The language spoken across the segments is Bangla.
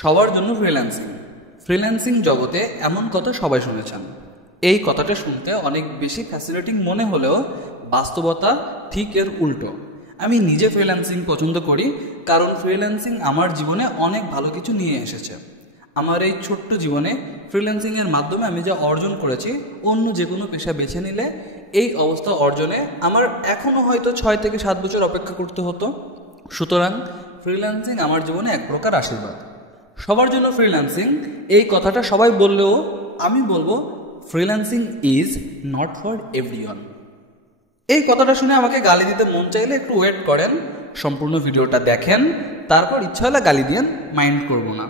সবার জন্য ফ্রিল্যান্সিং। ফ্রিল্যান্সিং জগতে এমন কথা সবাই শুনেছেন। এই কথাটা শুনতে অনেক বেশি ফ্যাসিনেটিং মনে হলেও বাস্তবতা ঠিক এর উল্টো। আমি নিজে ফ্রিল্যান্সিং পছন্দ করি, কারণ ফ্রিল্যান্সিং আমার জীবনে অনেক ভালো কিছু নিয়ে এসেছে। আমার এই ছোট্ট জীবনে ফ্রিল্যান্সিংয়ের মাধ্যমে আমি যা অর্জন করেছি, অন্য যে কোনো পেশা বেছে নিলে এই অবস্থা অর্জনে আমার এখনও হয়তো 6 থেকে 7 বছর অপেক্ষা করতে হতো। সুতরাং ফ্রিল্যান্সিং আমার জীবনে এক প্রকার আশীর্বাদ। সবার জন্য ফ্রিল্যান্সিং এই কথাটা সবাই বললেও আমি বলবো freelancing is not for everyone. এই কথাটা শুনে আমাকে গালি দিতে মন চাইলে একটু ওয়েট করেন, সম্পূর্ণ ভিডিওটা দেখেন, তারপর ইচ্ছা হলে গালি দিয়েন, মাইন্ড করব না।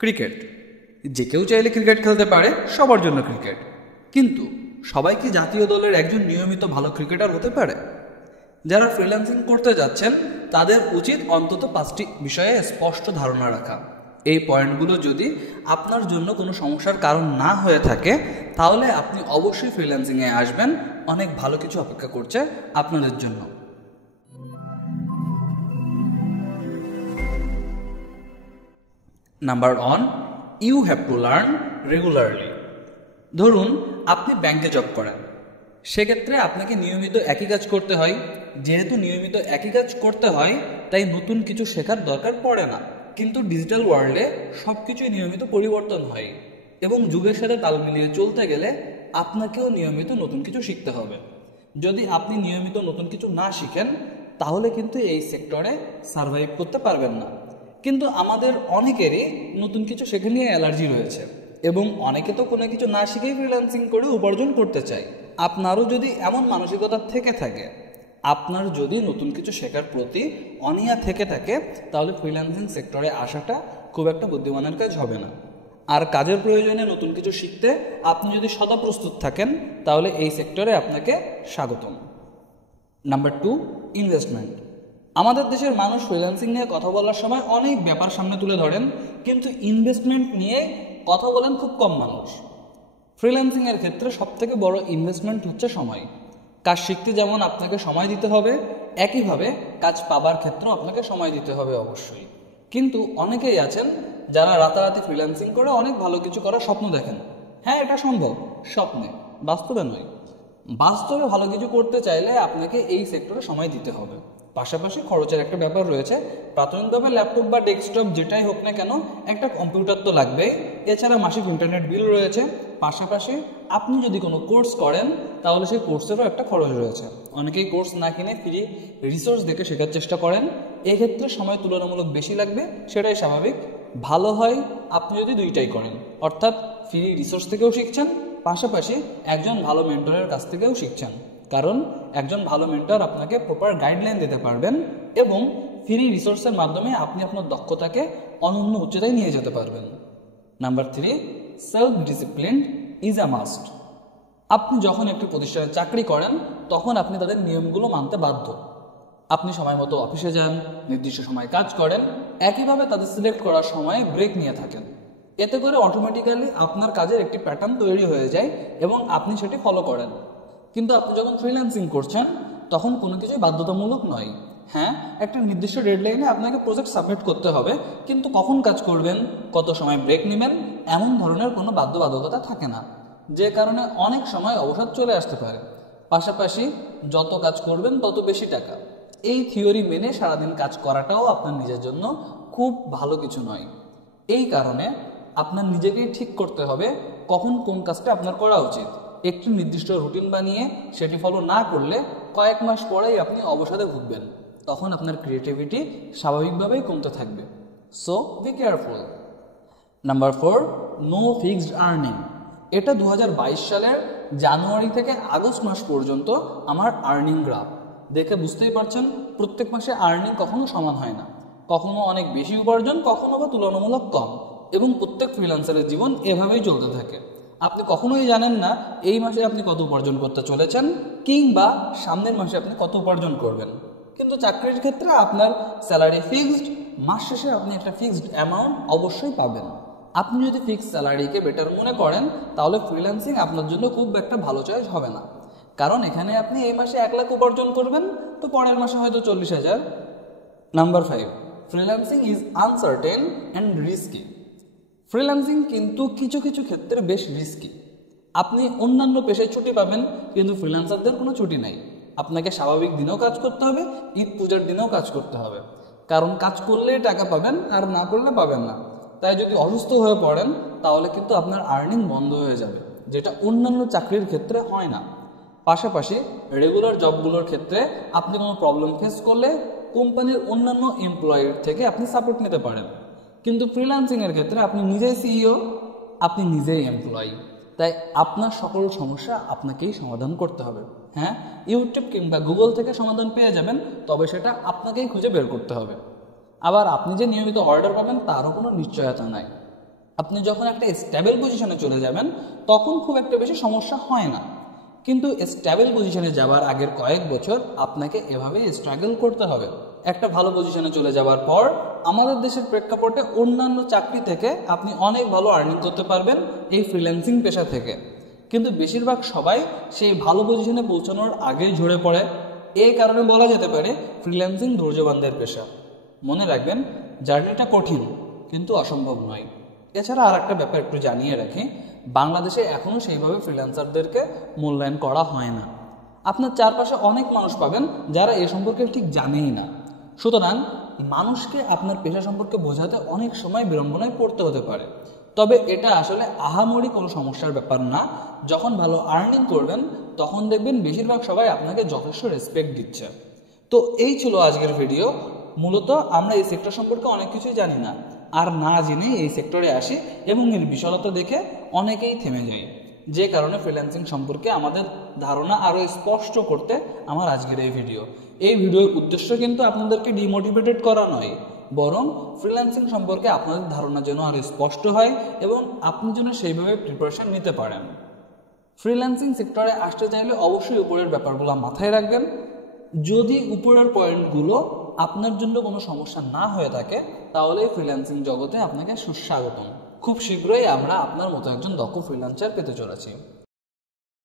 ক্রিকেট, যে কেউ চাইলে ক্রিকেট খেলতে পারে, সবার জন্য ক্রিকেট। কিন্তু সবাই কি জাতীয় দলের একজন নিয়মিত ভালো ক্রিকেটার হতে পারে? যারা ফ্রিল্যান্সিং করতে যাচ্ছেন তাদের উচিত অন্তত 5টি বিষয়ে স্পষ্ট ধারণা রাখা। এই পয়েন্টগুলো যদি আপনার জন্য কোনো সমস্যার কারণ না হয়ে থাকে, তাহলে আপনি অবশ্যই ফ্রিল্যান্সিংয়ে আসবেন। অনেক ভালো কিছু অপেক্ষা করছে আপনাদের জন্য। Number 1, you have to learn regularly. ধরুন আপনি ব্যাংকে জব করেন, সেক্ষেত্রে আপনাকে নিয়মিত একই কাজ করতে হয়। যেহেতু নিয়মিত একই কাজ করতে হয়, তাই নতুন কিছু শেখার দরকার পড়ে না। কিন্তু ডিজিটাল ওয়ার্ল্ডে সব কিছুই নিয়মিত পরিবর্তন হয় এবং যুগের সাথে তাল মিলিয়ে চলতে গেলে আপনাকেও নিয়মিত নতুন কিছু শিখতে হবে। যদি আপনি নিয়মিত নতুন কিছু না শিখেন, তাহলে কিন্তু এই সেক্টরে সার্ভাইভ করতে পারবেন না। কিন্তু আমাদের অনেকেরই নতুন কিছু শেখা নিয়ে অ্যালার্জি রয়েছে এবং অনেকে তো কোনো কিছু না শিখেই ফ্রিল্যান্সিং করে উপার্জন করতে চায়। আপনারও যদি এমন মানসিকতা থেকে থাকে, আপনার যদি নতুন কিছু শেখার প্রতি অনীহা থেকে থাকে, তাহলে ফ্রিল্যান্সিং সেক্টরে আসাটা খুব একটা বুদ্ধিমানের কাজ হবে না। আর কাজের প্রয়োজনে নতুন কিছু শিখতে আপনি যদি সদা প্রস্তুত থাকেন, তাহলে এই সেক্টরে আপনাকে স্বাগতম। Number 2, investment. আমাদের দেশের মানুষ ফ্রিল্যান্সিং নিয়ে কথা বলার সময় অনেক ব্যাপার সামনে তুলে ধরেন, কিন্তু ইনভেস্টমেন্ট নিয়ে কথা বলেন খুব কম মানুষ। ফ্রিল্যান্সিংয়ের ক্ষেত্রে সবথেকে বড় ইনভেস্টমেন্ট হচ্ছে সময়। কাজ শিখতে যেমন আপনাকে সময় দিতে হবে, একইভাবে কাজ পাবার ক্ষেত্রেও আপনাকে সময় দিতে হবে অবশ্যই। কিন্তু অনেকেই আছেন যারা রাতারাতি ফ্রিল্যান্সিং করে অনেক ভালো কিছু করার স্বপ্ন দেখেন। হ্যাঁ, এটা সম্ভব, স্বপ্নে, বাস্তবে নয়। বাস্তবে ভালো কিছু করতে চাইলে আপনাকে এই সেক্টরে সময় দিতে হবে। পাশাপাশি খরচের একটা ব্যাপার রয়েছে। প্রাথমিকভাবে ল্যাপটপ বা ডেস্কটপ যেটাই হোক না কেন, একটা কম্পিউটার তো লাগবেই। এছাড়া মাসিক ইন্টারনেট বিল রয়েছে। পাশাপাশি আপনি যদি কোনো কোর্স করেন, তাহলে সেই কোর্সেরও একটা খরচ রয়েছে। অনেকেই কোর্স না কিনে ফ্রি রিসোর্স দেখে শেখার চেষ্টা করেন। এক্ষেত্রে সময় তুলনামূলক বেশি লাগবে, সেটাই স্বাভাবিক। ভালো হয় আপনি যদি দুইটাই করেন, অর্থাৎ ফ্রি রিসোর্স থেকেও শিখছেন, পাশাপাশি একজন ভালো মেন্টরের কাছ থেকেও শিখছেন। কারণ একজন ভালো মেন্টর আপনাকে প্রপার গাইডলাইন দিতে পারবেন এবং ফ্রি রিসোর্সের মাধ্যমে আপনি আপনার দক্ষতাকে অনন্য উচ্চতায় নিয়ে যেতে পারবেন। Number 3, self discipline is a must. আপনি যখন একটি প্রতিষ্ঠানে চাকরি করেন, তখন আপনি তাদের নিয়মগুলো মানতে বাধ্য। আপনি সময় মতো অফিসে যান, নির্দিষ্ট সময় কাজ করেন, একইভাবে তাদের সিলেক্ট করার সময় ব্রেক নিয়ে থাকেন। এতে করে অটোমেটিক্যালি আপনার কাজের একটি প্যাটার্ন তৈরি হয়ে যায় এবং আপনি সেটি ফলো করেন। কিন্তু আপনি যখন ফ্রিল্যান্সিং করছেন, তখন কোনো কিছুই বাধ্যতামূলক নয়। হ্যাঁ, একটা নির্দিষ্ট ডেডলাইনে আপনাকে প্রজেক্ট সাবমিট করতে হবে, কিন্তু কখন কাজ করবেন, কত সময় ব্রেক নেবেন, এমন ধরনের কোনো বাধ্যবাধকতা থাকে না, যে কারণে অনেক সময় অবসাদ চলে আসতে পারে। পাশাপাশি যত কাজ করবেন তত বেশি টাকা। এই থিওরি মেনে সারাদিন কাজ করাটাও আপনার নিজের জন্য খুব ভালো কিছু নয়। এই কারণে আপনার নিজেকেই ঠিক করতে হবে কখন কোন কাজটা আপনার করা উচিত। একটি নির্দিষ্ট রুটিন বানিয়ে সেটি ফলো না করলে কয়েক মাস পরেই আপনি অবসাদে ভুগবেন। তখন আপনার ক্রিয়েটিভিটি স্বাভাবিকভাবেই কমতে থাকবে। So be careful. Number 4, no fixed earning. এটা 2022 সালের জানুয়ারি থেকে আগস্ট মাস পর্যন্ত আমার আর্নিং গ্রাফ দেখে বুঝতেই পারছেন, প্রত্যেক মাসে আর্নিং কখনো সমান হয় না। কখনো অনেক বেশি উপার্জন, কখনো বা তুলনামূলক কম। এবং প্রত্যেক ফ্রিল্যান্সারের জীবন এভাবেই চলতে থাকে। আপনি কখনোই জানেন না এই মাসে আপনি কত উপার্জন করতে চলেছেন, কিংবা সামনের মাসে আপনি কত উপার্জন করবেন। কিন্তু চাকরির ক্ষেত্রে আপনার স্যালারি ফিক্সড, মাস শেষে আপনি একটা ফিক্সড অ্যামাউন্ট অবশ্যই পাবেন। আপনি যদি ফিক্সড স্যালারিকে বেটার মনে করেন, তাহলে ফ্রিল্যান্সিং আপনার জন্য খুব একটা ভালো চয়েস হবে না। কারণ এখানে আপনি এই মাসে 1 লাখ উপার্জন করবেন, তো পরের মাসে হয়তো 40,000। Number 5, freelancing is uncertain and risky. Freelancing কিন্তু কিছু কিছু ক্ষেত্রে বেশ রিস্কি। আপনি অন্যান্য পেশায় ছুটি পাবেন, কিন্তু ফ্রিল্যান্সারদের কোনো ছুটি নেই। আপনাকে স্বাভাবিক দিনেও কাজ করতে হবে, ঈদ পূজার দিনেও কাজ করতে হবে, কারণ কাজ করলেই টাকা পাবেন, আর না করলে পাবেন না। তাই যদি অসুস্থ হয়ে পড়েন তাহলে কিন্তু আপনার আর্নিং বন্ধ হয়ে যাবে, যেটা অন্যান্য চাকরির ক্ষেত্রে হয় না। পাশাপাশি রেগুলার জবগুলোর ক্ষেত্রে আপনি কোনো প্রবলেম ফেস করলে কোম্পানির অন্যান্য এমপ্লয়ের থেকে আপনি সাপোর্ট নিতে পারেন, কিন্তু ফ্রিল্যান্সিংয়ের ক্ষেত্রে আপনি নিজেই সিইও, আপনি নিজেই এমপ্লয়ি। তাই আপনার সকল সমস্যা আপনাকেই সমাধান করতে হবে। হ্যাঁ, ইউটিউব কিংবা গুগল থেকে সমাধান পেয়ে যাবেন, তবে সেটা আপনাকেই খুঁজে বের করতে হবে। আবার আপনি যে নিয়মিত অর্ডার পাবেন তারও কোনো নিশ্চয়তা নাই। আপনি যখন একটা স্টেবল পজিশনে চলে যাবেন তখন খুব একটা বেশি সমস্যা হয় না, কিন্তু স্টেবল পজিশনে যাওয়ার আগের কয়েক বছর আপনাকে এভাবেই স্ট্রাগল করতে হবে। একটা ভালো পজিশনে চলে যাওয়ার পর আমাদের দেশের প্রেক্ষাপটে অন্যান্য চাকরি থেকে আপনি অনেক ভালো আর্নিং করতে পারবেন এই ফ্রিল্যান্সিং পেশা থেকে। কিন্তু বেশিরভাগ সবাই সেই ভালো পজিশনে পৌঁছানোর আগেই ঝরে পড়ে। এই কারণে বলা যেতে পারে ফ্রিল্যান্সিং ধৈর্যবানদের পেশা। মনে রাখবেন, জার্নিটা কঠিন কিন্তু অসম্ভব নয়। এছাড়া আর একটা ব্যাপার একটু জানিয়ে রাখি, বাংলাদেশে এখনও সেইভাবে ফ্রিল্যান্সারদেরকে মূল্যায়ন করা হয় না। আপনার চারপাশে অনেক মানুষ পাবেন যারা এ সম্পর্কে ঠিক জানেই না। সুতরাং মানুষকে আপনার পেশা সম্পর্কে বোঝাতে অনেক সময় বিড়ম্বনায় পড়তে হতে পারে, তবে এটা আসলে আহামরি কোনো সমস্যার ব্যাপার না। যখন ভালো আর্নিং করবেন তখন দেখবেন বেশিরভাগ সবাই আপনাকে যথেষ্ট রেসপেক্ট দিচ্ছে। তো এই ছিল আজকের ভিডিও। মূলত আমরা এই সেক্টর সম্পর্কে অনেক কিছুই জানি না, আর না জেনে এই সেক্টরে আসি এবং এর বিশালতা দেখে অনেকেই থেমে যাই, যে কারণে ফ্রিল্যান্সিং সম্পর্কে আমাদের ধারণা আরও স্পষ্ট করতে আমার আজকের এই ভিডিও। এই ভিডিওর উদ্দেশ্য কিন্তু আপনাদেরকে ডিমোটিভেটেড করা নয়, বরং ফ্রিল্যান্সিং সম্পর্কে আপনাদের ধারণা যেন আরও স্পষ্ট হয় এবং আপনি যেন সেইভাবে প্রিপারেশন নিতে পারেন। ফ্রিল্যান্সিং সেক্টরে আসতে চাইলে অবশ্যই উপরের ব্যাপারগুলো মাথায় রাখবেন। যদি উপরের পয়েন্টগুলো আপনার জন্য কোনো সমস্যা না হয়ে থাকে তাহলে ফ্রিল্যান্সিং জগতে আপনাকে সুস্বাগতম। খুব শীঘ্রই আমরা আপনার মতো একজন দক্ষ ফ্রিল্যান্সার পেতে চলেছি।